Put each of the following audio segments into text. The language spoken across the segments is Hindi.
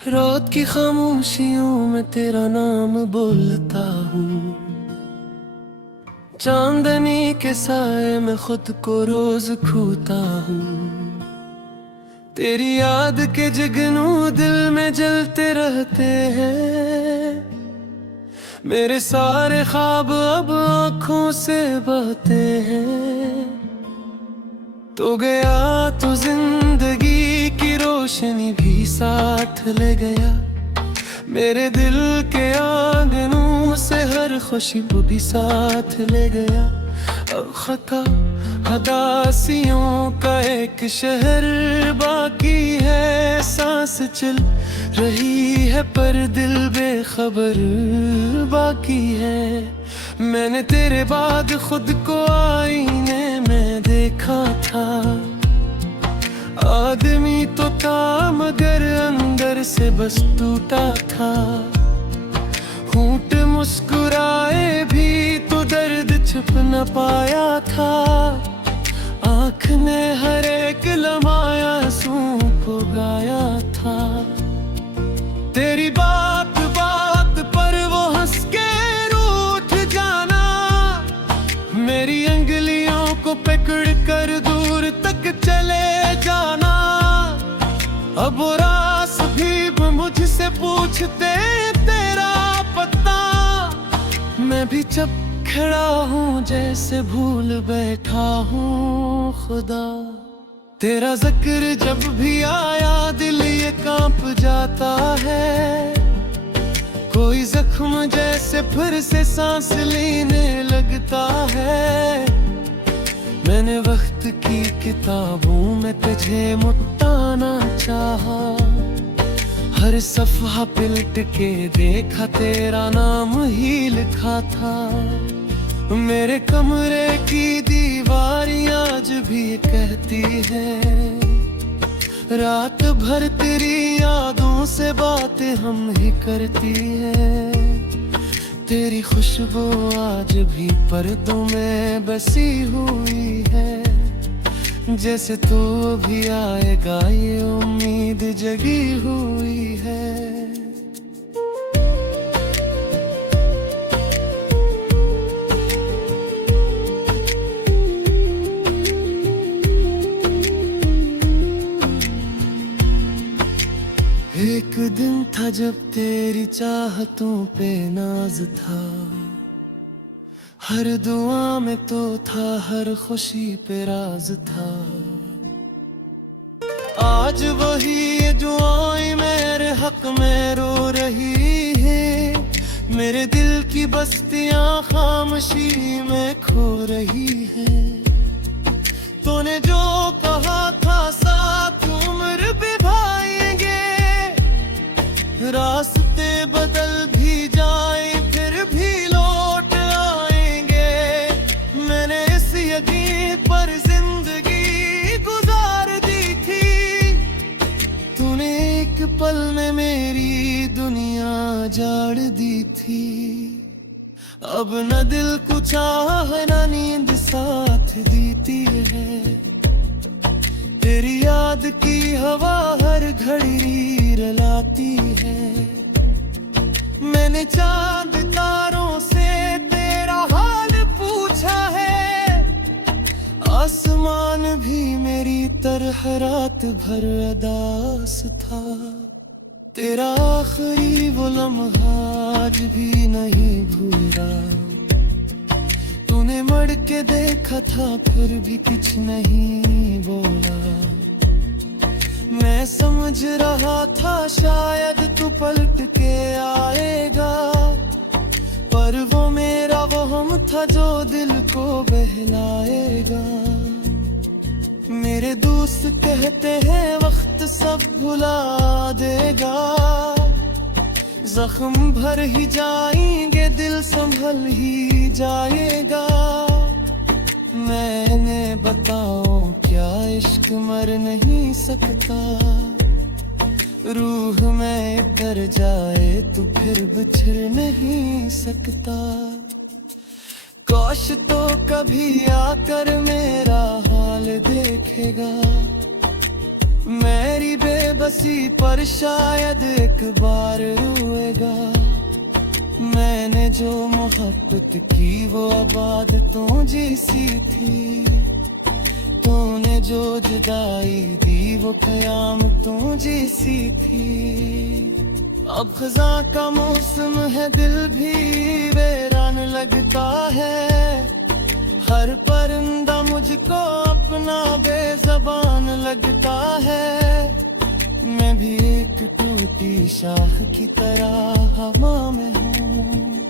रात की खामोशियों में तेरा नाम बोलता हूँ। चांदनी के साए में खुद को रोज खोता हूँ। तेरी याद के जुगनू दिल में जलते रहते हैं। मेरे सारे ख्वाब अब आँखों से बहते हैं। तो गया तो जिंदगी की रोशनी भी साथ ले गया। मेरे दिल के आंगनों से हर खुशबू भी साथ ले गया। अब खता हदासियों का एक शहर बाकी है। सांस चल रही है पर दिल बेखबर बाकी है। मैंने तेरे बाद खुद को आईने में देखा था। आदमी तो था मगर अंदर से बस टूटा था। होंठ मुस्कुराए भी तो दर्द छुप न पाया था। आँख ने हर एक लम्हा आंसुओं को गाया था। तेरी बात बात पर वो हंस के रूठ जाना। मेरी अंगलियों को पकड़ कर दूर तक चले जाना। अब वो रास भी मुझसे पूछते तेरा पता। मैं भी चुप खड़ा हूँ जैसे भूल बैठा हूँ खुदा। तेरा जिक्र जब भी आया दिल ये कांप जाता है। कोई जख्म जैसे फिर से सांस लेने लगता है। मैंने वक्त की किताबों में तुझे मुटाना चाहा। हर सफ़हा पलट के देखा तेरा नाम ही लिखा था। मेरे कमरे की दीवारियां आज भी कहती है। रात भर तेरी यादों से बातें हम ही करती है। तेरी खुशबू आज भी पर्दों में बसी हुई है। जैसे तू भी आएगा ये उम्मीद जगी हुई है। एक दिन था जब तेरी चाहतों पे नाज था। हर दुआ में तो था हर खुशी पे राज था। आज वही दुआएं मेरे हक में रो रही है। मेरे दिल की बस्तियां खामोशी में खो रही है। तूने जो कहा था साथ उम्र बिताएंगे। रास्ते बदल भी जाए फिर भी लौट आएंगे। मैंने इस यकीन पर जिंदगी गुजार दी थी। तूने एक पल में मेरी दुनिया जाड़ दी थी। अब न दिल को चाह न नींद साथ देती है। तेरी याद की हवा हर घड़ी रुलाती है। मैंने चांद तारों से तेरा हाल पूछा है। आसमान भी मेरी तरह रात भर उदास था। तेरा आखिरी वो लम्हा आज भी नहीं भूला। तूने मड़ के देखा था फिर भी कुछ नहीं बोला। मैं समझ रहा था शायद तू पलट के आएगा। पर वो मेरा वो हम था जो दिल को बहलाएगा। मेरे दोस्त कहते हैं वक्त सब भुला देगा। जख्म भर ही जाएंगे दिल संभल ही जाएगा। मैंने बताओ क्या इश्क मर नहीं सकता। रूह में कर जाए तो फिर बिछड़ नहीं सकता। काश तो कभी आकर मेरा हाल देखेगा। मेरी बेबसी पर शायद एक बार रोएगा। मैंने जो मोहब्बत की वो आबाद तो जैसी थी, तूने जो जुदाई दी वो क़यामतों जैसी थी। अब ख़ज़ां का मौसम है, दिल भी वीरान लगता है। हर परिंदा मुझको अपना बेज़बान लगता है। मैं भी एक टूटी शाख की तरह हवा में हूँ,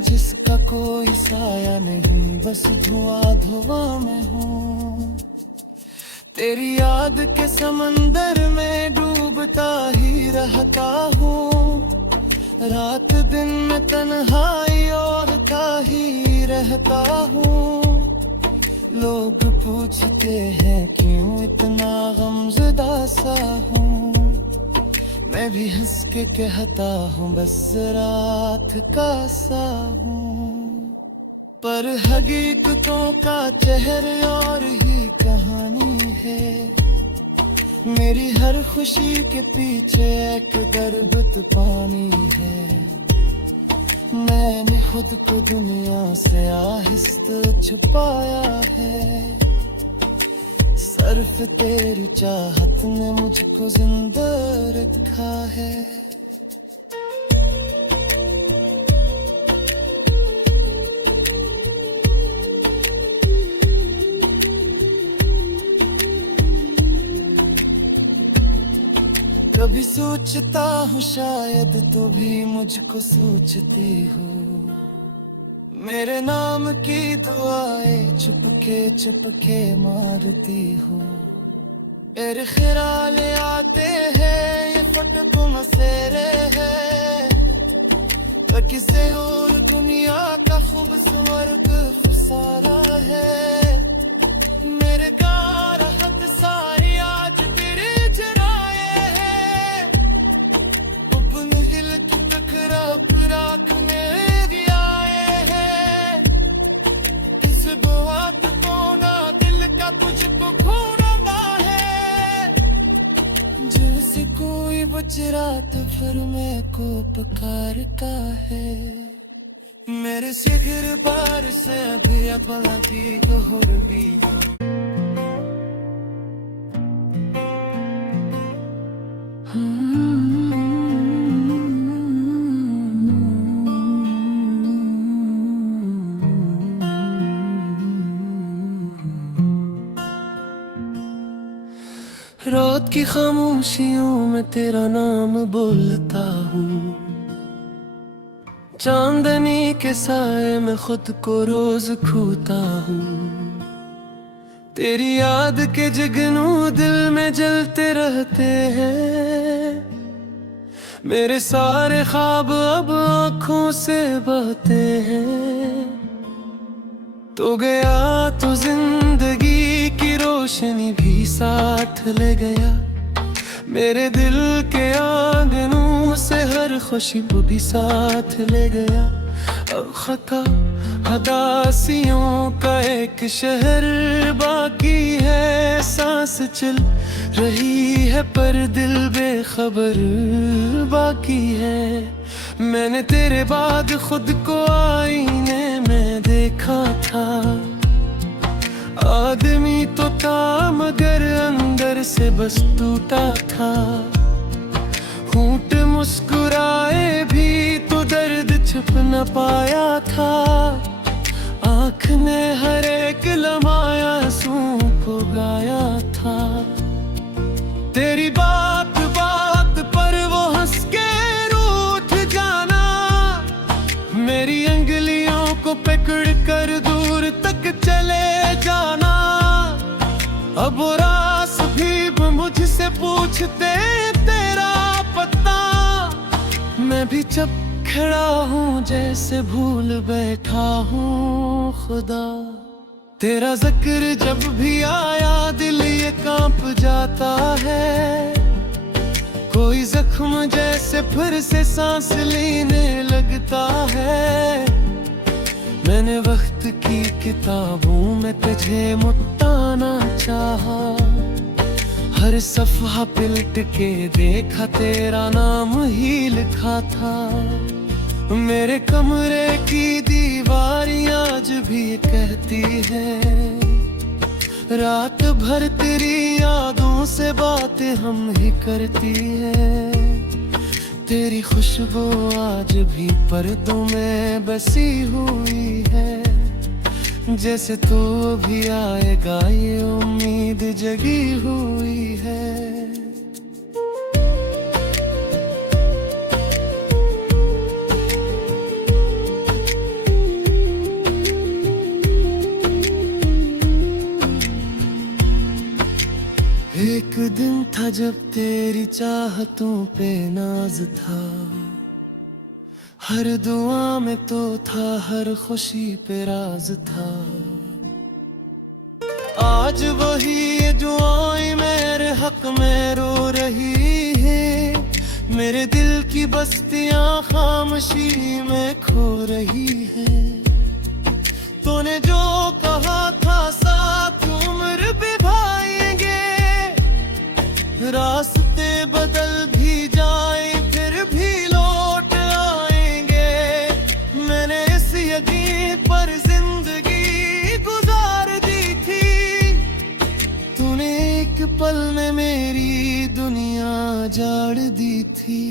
जिसका कोई साया नहीं, बस धुआं धुआं में हूँ। तेरी याद के समंदर में डूबता ही रहता हूँ। रात दिन में तन्हाई ओढ़ता ही रहता हूँ। लोग पूछते हैं क्यों इतना गमज़दा सा हूँ। मैं भी हंस के कहता हूँ बस रात का सा हूँ। पर हकीकतों का चेहरे और ही कहानी है। मेरी हर खुशी के पीछे एक दर्द पानी है। मैंने खुद को दुनिया से आहिस्ते छुपाया है। सिर्फ तेरी चाहत ने मुझको जिंदा रखा है। कभी सोचता हूँ शायद तू भी मुझको सोचती हो। मेरे नाम की दुआएं चुपके मारती हो। मेरे ख्याल आते हैं ये फटको मसेरे है। तो किसे और दुनिया का खूबसूरत फसारा है। मेरे कारहत सारी आज तेरे जराए है। अपने दिल की टकरा राख में गया है। इस बात को ना दिल का तुझको खोना है। जैसे कोई बचरा तो फिर मैं को पुकारता है। मेरे शिखर पार से अभी अपना की तो और भी हो। रात की खामोशियों में तेरा नाम बोलता हूँ। चांदनी के साए में खुद को रोज खोता हूँ। तेरी याद के जुगनू दिल में जलते रहते हैं। मेरे सारे ख्वाब अब आँखों से बहते हैं। तो गया तो जिंदगी की रोशनी भी साथ ले गया। मेरे दिल के आंगनों से हर खुशबू भी साथ ले गया। अब खता हदासियों का एक शहर बाकी है। सांस चल रही है पर दिल बेखबर बाकी है। मैंने तेरे बाद खुद को आईने में देखा था। आदमी तो था मगर अंदर से बस टूटा था। होंठ मुस्कुराए भी तो दर्द छुप न पाया था। आँख ने हर एक लम्हा आंसू को गाया था। तेरी बात बात पर वो हंस के रूठ जाना। मेरी अंगलियों को पकड़ कर दूर तक चले जाना। अब वो रास भी मुझसे पूछते तेरा पता। मैं भी चुप खड़ा हूँ जैसे भूल बैठा हूँ खुदा। तेरा जिक्र जब भी आया दिल ये कांप जाता है। कोई जख्म जैसे फिर से सांस लेने लगता है। मैंने वक्त की किताबों में तुझे मुटाना चाहा। हर सफहा पिलट के देखा तेरा नाम ही लिखा था। मेरे कमरे की दीवारियां आज भी कहती है, रात भर तेरी यादों से बातें हम ही करती है। तेरी खुशबू आज भी पर्दों में बसी हुई है, जैसे तू भी आएगा ये उम्मीद जगी हुई है। एक दिन था जब तेरी चाहतों पे नाज था, हर दुआ में तो था, हर खुशी पे राज था। आज वही ये दुआएं मेरे हक में रो रही है, मेरे दिल की बस्तियां खामोशी में खो रही है। तूने जो कहा था साथ उम्र बिभाएंगे, रास्ते बदल भी जाए फिर भी लौट आएंगे। मैंने इस यकीन पर जिंदगी गुजार दी थी, तूने एक पल में मेरी दुनिया जाड़ दी थी।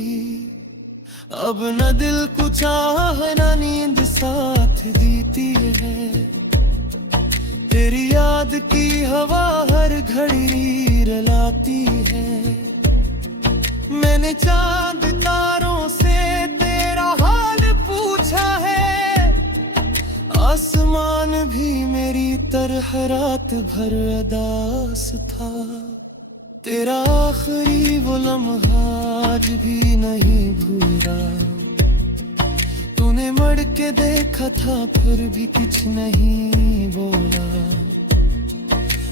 अब न दिल को चाह न नींद साथ देती है, तेरी याद की हवा हर घड़ी रुलाती है। मैंने चांद तारों से तेरा हाल पूछा है, आसमान भी मेरी तरह रात भर अदास था। तेरा आखिरी वो लम्हा आज भी नहीं भूला, तूने मड़ के देखा था फिर भी कुछ नहीं बोला।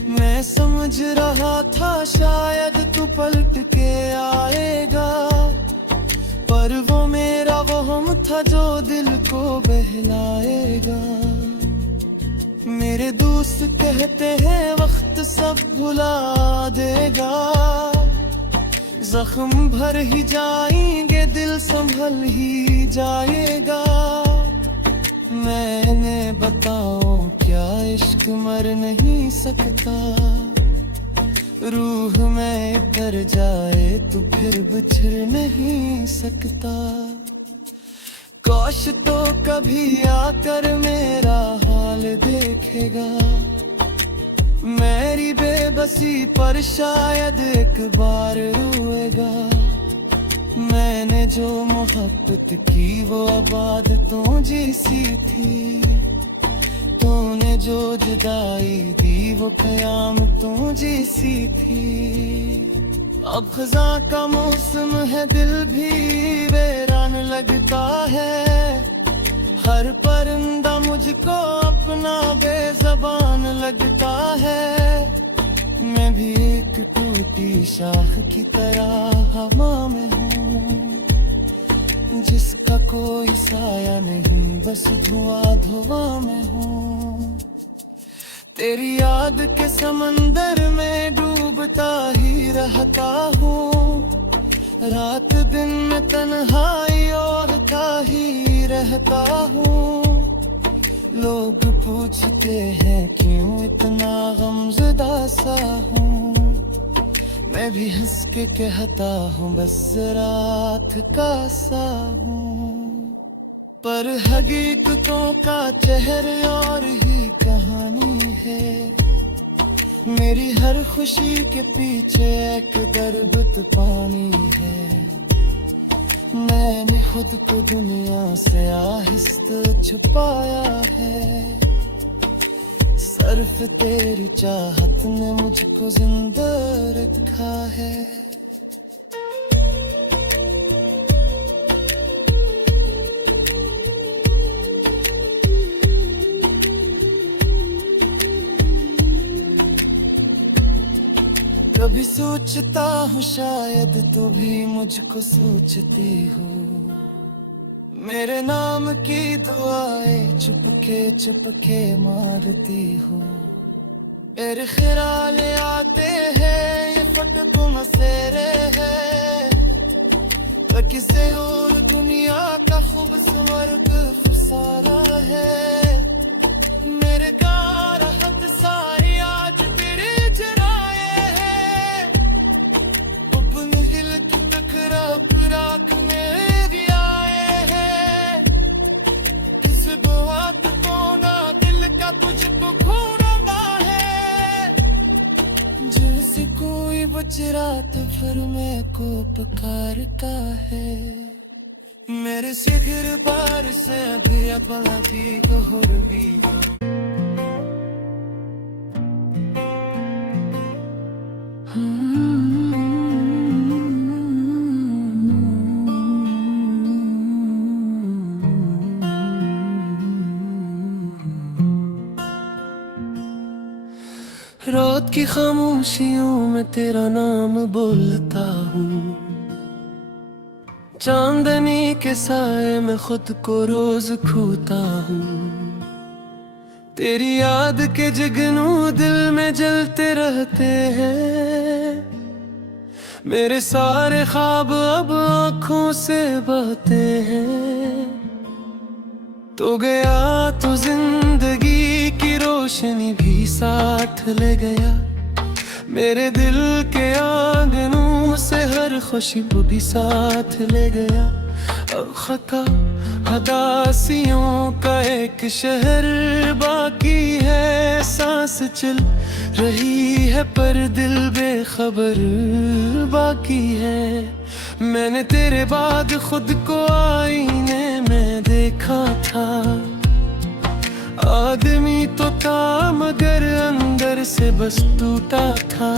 मैं समझ रहा था शायद तू पलट के आएगा, पर वो मेरा वहम था जो दिल को बहलाएगा। मेरे दोस्त कहते हैं वक्त सब भुला देगा, जख्म भर ही जाएंगे दिल संभल ही जाएगा। मैंने बताओ क्या इश्क मर नहीं सकता, रूह में कर जाए तो फिर बिछड़ नहीं सकता। काश तो कभी आकर मेरा हाल देखेगा, मेरी बेबसी पर शायद एक बार रोएगा। मैंने जो मोहब्बत की वो आबाद तो जैसी थी, तूने जो जुदाई दी वो क़याम तो जैसी थी। अब खज़ां का मौसम है दिल भी वीरान लगता है, हर परिंदा मुझको अपना बेज़बान लगता है। मैं भी एक टूटी शाख की तरह हवा में हूँ, जिसका कोई साया नहीं बस धुआं धुआं में हूँ। तेरी याद के समंदर में डूबता ही रहता हूँ, रात दिन में तन्हाई ओढ़ता ही रहता हूँ। लोग पूछते हैं क्यों इतना गमज़दा सा हूँ, मैं भी हंस के कहता हूँ बस रात का सा हूँ। पर हकीकतों का चेहरे और ही कहानी है, मेरी हर खुशी के पीछे एक दर्द पानी है। मैंने खुद को दुनिया से आहिस्ते छुपाया है, सिर्फ तेरी चाहत ने मुझको जिंदा रखा है। कभी सोचता हूँ शायद तू भी मुझको सोचती हो, मेरे नाम की दुआएं चुपके मारती हो। मेरे ख्याल आते हैं ये फट बसेरे है, तो किसे और दुनिया का खूबसूरत फसारा है। मेरे का राहत सारी आज तेरे जराए है, अपने दिल की तकरार राख में भी आए हैं। इस बात को ना दिल का तुझको खोना है, जैसे कोई बच रात भर में को पुकारता है। मेरे सिर पार से अभिया पला थी तो हुर भी रात की खामोशियों में तेरा नाम बोलता हूँ, चांदनी के साए में खुद को रोज खोता हूँ। तेरी याद के जगनू दिल में जलते रहते हैं, मेरे सारे ख्वाब अब आँखों से बहते हैं। तो गया तो जिंदगी की रोशनी भी साथ ले गया, मेरे दिल के आंगनों से हर खुशबू भी साथ ले गया। अब खता हदासियों का एक शहर बाकी है, सांस चल रही है पर दिल बेखबर बाकी है। मैंने तेरे बाद खुद को आईने में देखा था, आदमी तो था मगर अंदर से बस टूटा था।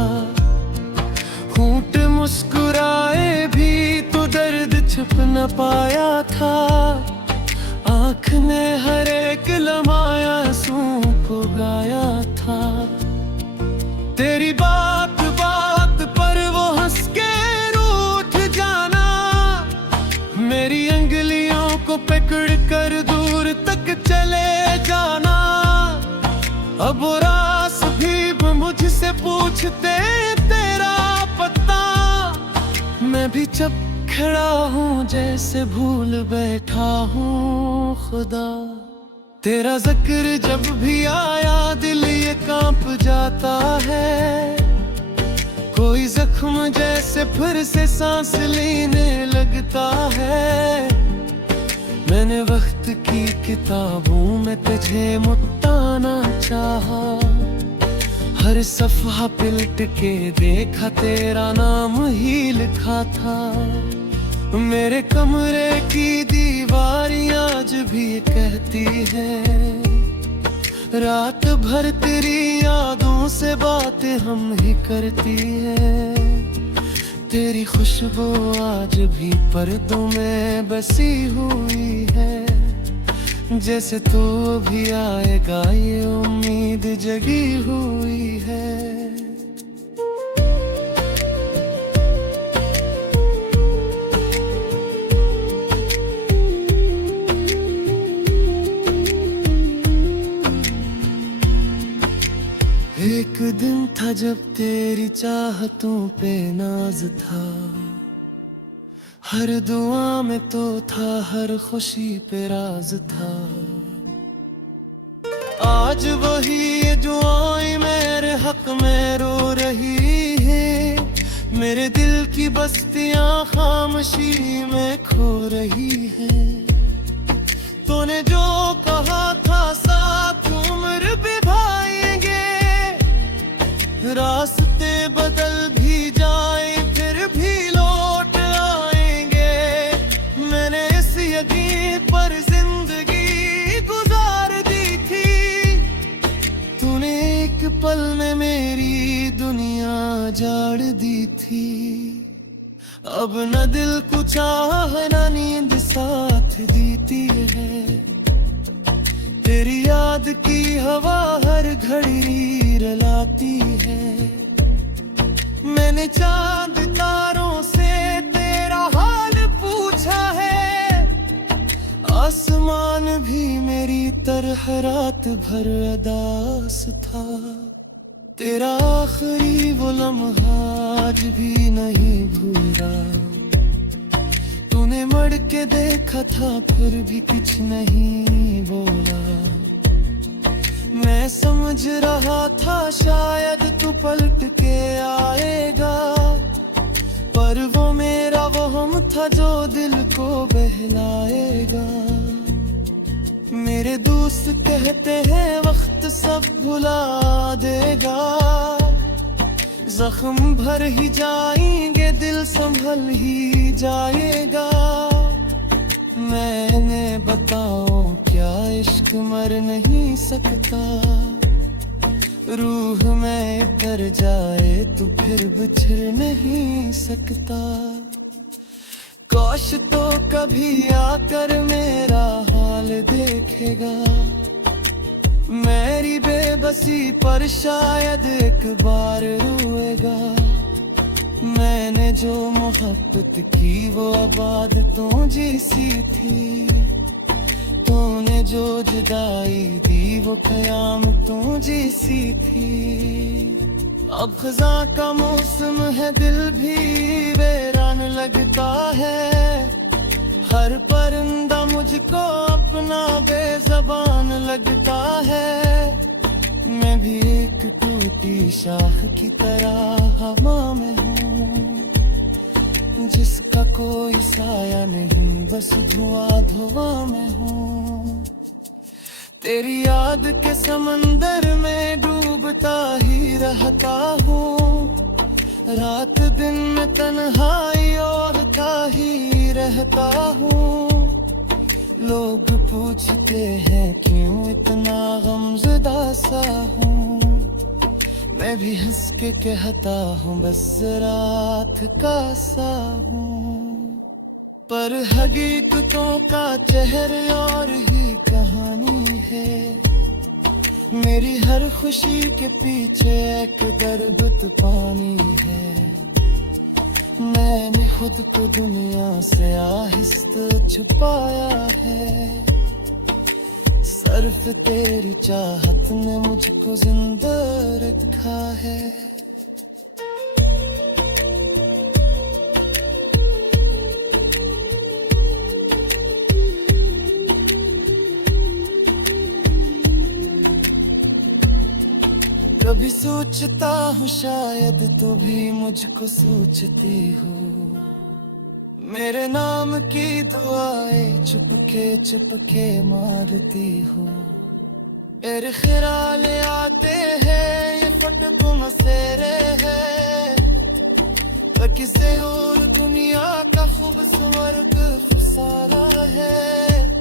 होंठ मुस्कुराए भी तो दर्द छुप न पाया था, आँख ने हर एक लम्हा आंसुओं को गाया था। तेरी बात बात पर वो हंस के रूठ जाना, मेरी अंगलियों को पकड़ कर दूर तक चले जाना। अब वो रास भी मुझसे पूछते तेरा पता, मैं भी चुप खड़ा हूँ जैसे भूल बैठा हूँ खुदा। तेरा जिक्र जब भी आया दिल ये कांप जाता है, कोई जख्म जैसे फिर से सांस लेने लगता है। मैंने वक्त की किताबों में तुझे मुटाना चाहा, हर सफ़हा पलट के देखा तेरा नाम ही लिखा था। मेरे कमरे की दीवारियां आज भी कहती है, रात भर तेरी यादों से बातें हम ही करती है। तेरी खुशबू आज भी पर्दों में बसी हुई है, जैसे तू भी आएगा ये उम्मीद जगी हुई है। एक दिन था जब तेरी चाहतों पे नाज था, हर दुआ में तो था हर खुशी पे राज था। आज वही दुआएं मेरे हक में रो रही है, मेरे दिल की बस्तियां खामोशी में खो रही है। तूने जो कहा था साथ उम्र बिताएंगे, रास्ते बदल भी जाए फिर भी लौट आएंगे। मैंने इस यकीन पर जिंदगी गुजार दी थी, तूने एक पल में मेरी दुनिया जाड़ दी थी। अब न दिल को चाह न नींद साथ देती है, तेरी याद की हवा हर घड़ी रलाती है। मैंने चांद तारों से तेरा हाल पूछा है, आसमान भी मेरी तरह रात भर अदास था। तेरा आखिरी वो लम्हा आज भी नहीं भूला। तूने मड़ के देखा था फिर भी कुछ नहीं बोला। मैं समझ रहा था शायद तू पलट के आएगा, पर वो मेरा वहम था जो दिल को बहलाएगा। मेरे दोस्त कहते हैं वक्त सब भुला देगा, जख्म भर ही जाएंगे दिल संभल ही जाएगा। मैंने बताओ क्या इश्क मर नहीं सकता, रूह में कर जाए तो फिर बिछड़ नहीं सकता। काश तो कभी आकर मेरा हाल देखेगा, मेरी बेबसी पर शायद एक बार रोएगा। मैंने जो मोहब्बत की वो आबादतों जैसी थी, तूने जो जुदाई दी वो क़यामतों जैसी थी। अब खज़ां का मौसम है दिल भी वीरान लगता है, हर परिंदा मुझको अपना बेज़बान लगता है। मैं भी एक टूटी शाख की तरह हवा में हूँ, जिसका कोई साया नहीं बस धुआं धुआं में हूँ। तेरी याद के समंदर में डूबता ही रहता हूँ, रात दिन में तन्हाई और ही रहता हूँ। लोग पूछते हैं क्यों इतना गमज़दा सा हूँ, मैं भी हंस के कहता हूँ बस रात का सा हूँ। पर हकीकतों का चेहरे और ही कहानी है, मेरी हर खुशी के पीछे एक दर्द पानी है। मैंने खुद को दुनिया से आहिस्ते छुपाया है, सिर्फ तेरी चाहत ने मुझको जिंदा रखा है। कभी सोचता हूँ शायद तू भी मुझको सोचती हो, मेरे नाम की दुआएं चुपके मारती हो। तेरे ख्याल आते हैं ये फट तुम सेरे है, तो किसी और दुनिया का खूबसूरत फसारा है।